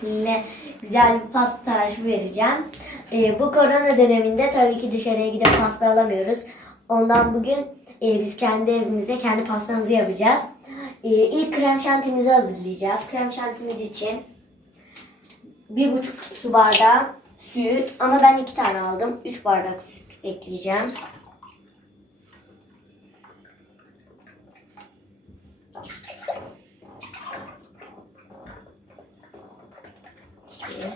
size güzel bir pasta tarifi vereceğim. Ee, bu korona döneminde tabii ki dışarıya gidip pasta alamıyoruz. Ondan bugün e, biz kendi evimizde kendi pastamızı yapacağız. Ee, ilk krem şantimizi hazırlayacağız. Krem şantimiz için bir buçuk su bardağı süt ama ben iki tane aldım. Üç bardak süt ekleyeceğim. İki.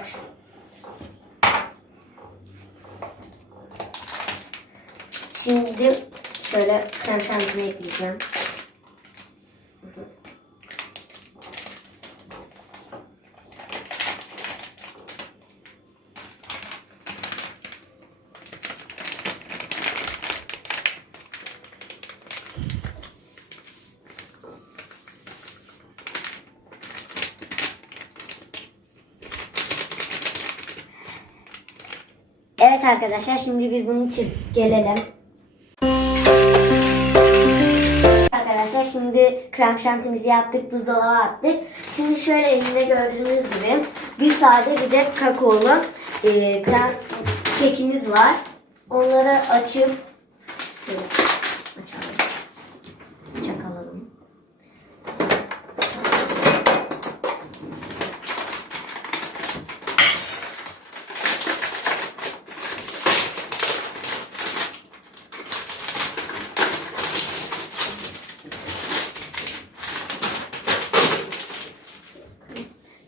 Üç. Şimdi şöyle krem şantini ekleyeceğim. Arkadaşlar şimdi biz bunun için gelelim. Arkadaşlar şimdi krem şantimizi yaptık, buzdolaba attık. Şimdi şöyle elimde gördüğünüz gibi bir sade bir de kakaolu e, krem kekimiz var. Onları açıp şöyle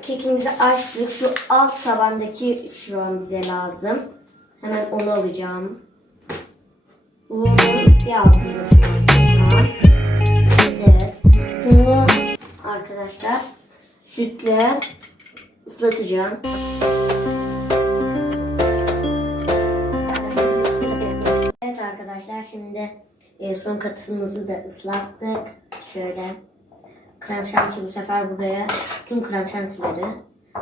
Kekimizi açtık. Şu alt tabandaki şu an bize lazım. Hemen onu alacağım. Bu bir altında. Evet. Bunu arkadaşlar sütle ıslatacağım. Evet arkadaşlar şimdi e, son katımızı da ıslattık. Şöyle krem şanti bu sefer buraya tüm krem şantileri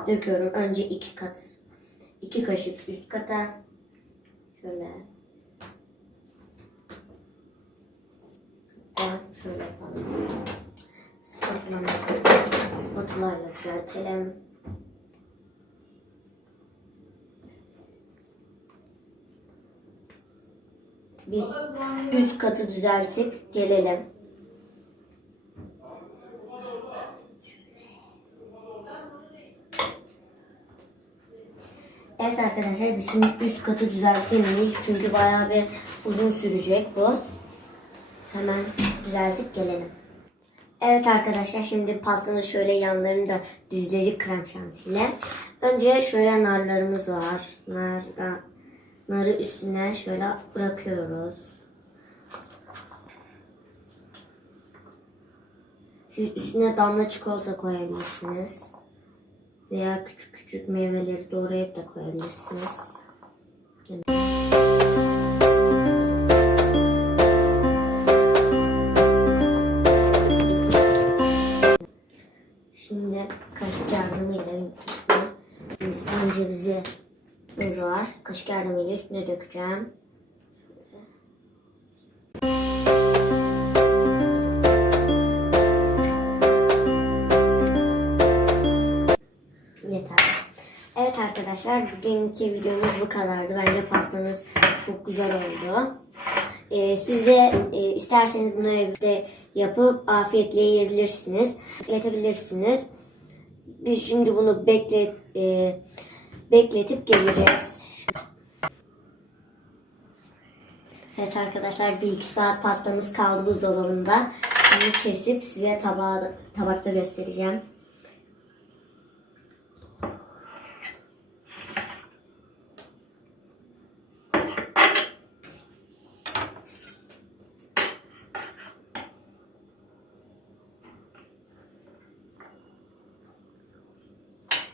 döküyorum. Önce iki kat, iki kaşık üst kata. Şöyle. Hatta şöyle yapalım. Spatula, spatula ile düzeltelim. Biz üst katı düzeltip gelelim. Evet arkadaşlar biz şimdi üst katı düzeltemeyiz çünkü bayağı bir uzun sürecek bu. Hemen düzeltip gelelim. Evet arkadaşlar şimdi pastamız şöyle yanlarını da düzledik krem şantiyle. Önce şöyle narlarımız var. Nar da, narı üstüne şöyle bırakıyoruz. Siz üstüne damla çikolata koyabilirsiniz. Veya küçük küçük meyveleri doğrayıp da koyabilirsiniz. Şimdi kaşık yardımıyla bize muz var. Kaşık yardımıyla üstüne dökeceğim. Yeter. Evet arkadaşlar bugünkü videomuz bu kadardı. Bence pastamız çok güzel oldu. Ee, siz de e, isterseniz bunu evde yapıp afiyetle yiyebilirsiniz. Bekletebilirsiniz. Biz şimdi bunu beklet, e, bekletip geleceğiz. Evet arkadaşlar bir iki saat pastamız kaldı buzdolabında. Bunu kesip size tabağı, tabakta göstereceğim.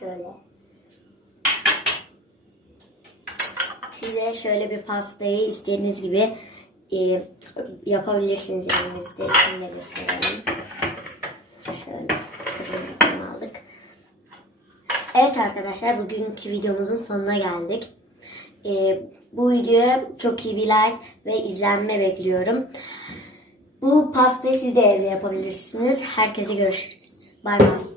Şöyle. Size şöyle bir pastayı istediğiniz gibi e, yapabilirsiniz elinizde. Şimdi gösterelim. Şöyle aldık. Evet arkadaşlar bugünkü videomuzun sonuna geldik. E, bu videoya çok iyi bir like ve izlenme bekliyorum. Bu pastayı siz de evde yapabilirsiniz. Herkese görüşürüz. Bay bay.